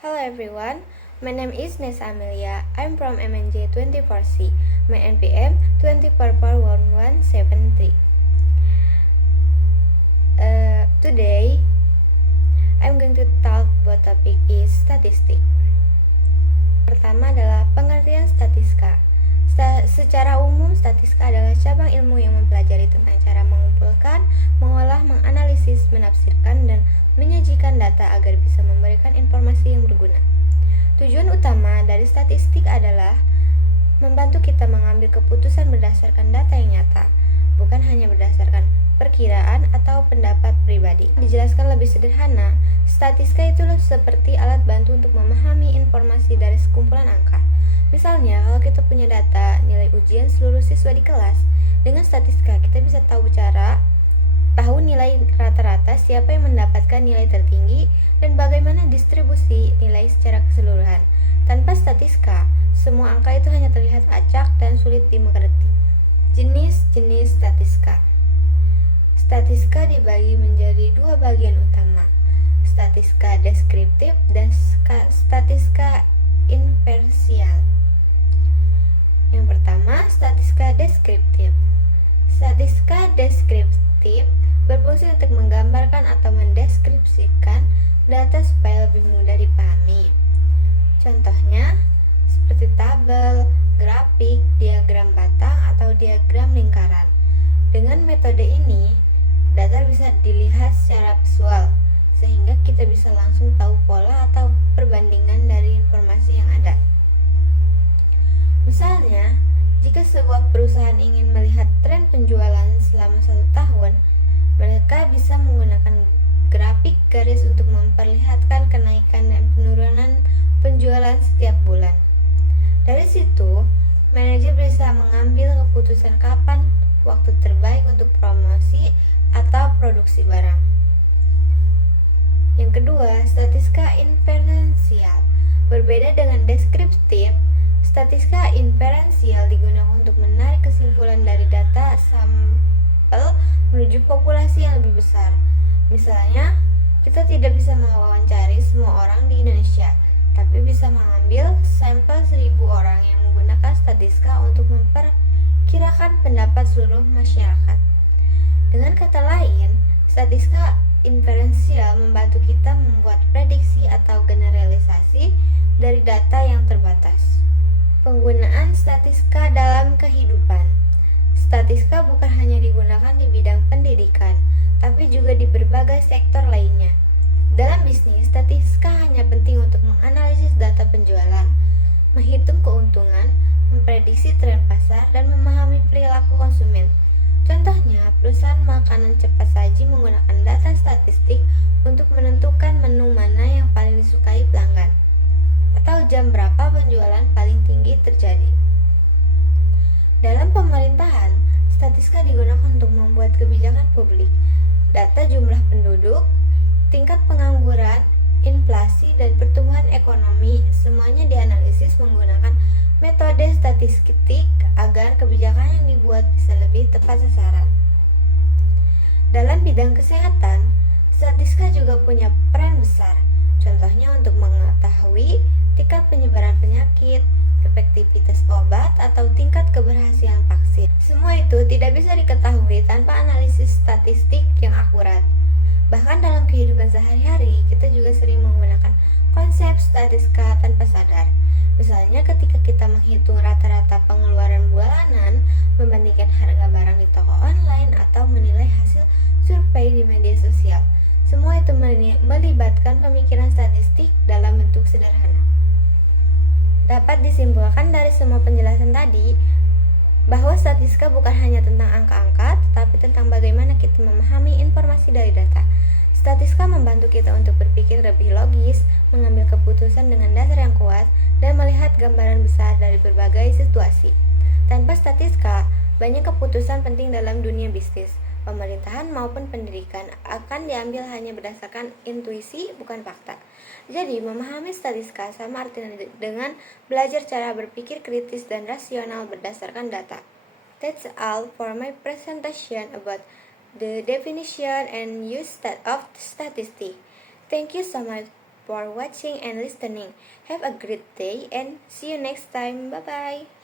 Hello everyone, my name is Nessa Amelia. I'm from MNJ 24C. My NPM 20441173. Today, I'm going to talk about topic is statistik. Pertama adalah pengertian statistika. Secara umum, statistika adalah cabang ilmu yang mempelajari tentang cara mengumpulkan, mengolah, menganalisis, menafsirkan, dan menyajikan data agar bisa memberikan informasi yang berguna. Tujuan utama dari statistik adalah membantu kita mengambil keputusan berdasarkan data yang nyata, bukan hanya berdasarkan perkiraan atau pendapat pribadi. Dijelaskan lebih sederhana, statistika itu seperti alat bantu untuk memahami informasi dari sekumpulan angka. Misalnya, kalau kita punya data nilai ujian seluruh siswa di kelas, dengan statistika kita bisa tahu nilai rata-rata, siapa yang mendapatkan nilai tertinggi, dan bagaimana distribusi nilai secara keseluruhan. Tanpa statistika, semua angka itu hanya terlihat acak dan sulit dimengerti. Jenis-jenis statistika. Statistika dibagi menjadi dua bagian utama, statistika deskriptif dan statistika inferensial. Yang pertama, statistika deskriptif. Statistika deskriptif berfungsi untuk menggambarkan atau mendeskripsikan data supaya lebih mudah dipahami. Contohnya, seperti tabel, grafik, diagram batang, atau diagram lingkaran. Dengan metode ini, data bisa dilihat secara visual, sehingga kita bisa langsung tahu pola atau perbandingan dari informasi yang ada. Misalnya, jika sebuah perusahaan ingin melihat tren penjualan selama 1 tahun, mereka bisa menggunakan grafik garis untuk memperlihatkan kenaikan dan penurunan penjualan setiap bulan. Dari situ, manajer bisa mengambil keputusan kapan waktu terbaik untuk promosi atau produksi barang. Yang kedua, statistika inferensial. Berbeda dengan deskriptif, statistika inferensial digunakan untuk menarik kesimpulan dari data sampel menuju populasi yang lebih besar. Misalnya, kita tidak bisa mewawancari semua orang di Indonesia, tapi bisa mengambil sampel 1000 orang yang menggunakan statistika untuk memperkirakan pendapat seluruh masyarakat. Dengan kata lain, statistika inferensial membantu kita membuat prediksi atau generalisasi dari data yang terbatas. Penggunaan statistika dalam kehidupan. Statistika bukan hanya digunakan di bidang pendidikan, tapi juga di berbagai sektor lainnya. Dalam bisnis, statistika hanya penting untuk menganalisis data penjualan, menghitung keuntungan, memprediksi tren pasar, dan memahami perilaku konsumen. Contohnya, perusahaan makanan cepat saji menggunakan data statistik untuk menentukan menu mana yang paling disukai pelanggan, atau jam berapa penjualan paling tinggi terjadi. Dalam pemerintahan, statistika digunakan untuk membuat kebijakan publik. Data jumlah penduduk, tingkat pengangguran, inflasi, dan pertumbuhan ekonomi semuanya dianalisis menggunakan metode statistik agar kebijakan yang dibuat bisa lebih tepat sasaran. Dalam bidang kesehatan, statistika juga punya peran besar. Contohnya untuk mengetahui tingkat penyebaran penyakit, efektivitas obat, atau tingkat keberhasilan vaksin. Semua itu tidak bisa diketahui tanpa analisis statistik yang akurat. Bahkan dalam kehidupan sehari-hari, kita juga sering menggunakan konsep statistika tanpa sadar. Misalnya ketika kita menghitung rata-rata pengeluaran bulanan, membandingkan harga barang di toko online, atau menilai hasil survei di media sosial. Semua itu melibatkan pemikiran statistik dalam bentuk sederhana. Dapat disimpulkan dari semua penjelasan tadi, bahwa statistika bukan hanya tentang angka-angka, tetapi tentang bagaimana kita memahami informasi dari data. Statistika membantu kita untuk berpikir lebih logis, mengambil keputusan dengan dasar yang kuat, dan melihat gambaran besar dari berbagai situasi. Tanpa statistika, banyak keputusan penting dalam dunia bisnis, pemerintahan maupun pendidikan akan diambil hanya berdasarkan intuisi, bukan fakta. Jadi, memahami statistika sama artinya dengan belajar cara berpikir kritis dan rasional berdasarkan data. That's all for my presentation about the definition and use of statistics. Thank you so much for watching and listening. Have a great day and see you next time. Bye bye.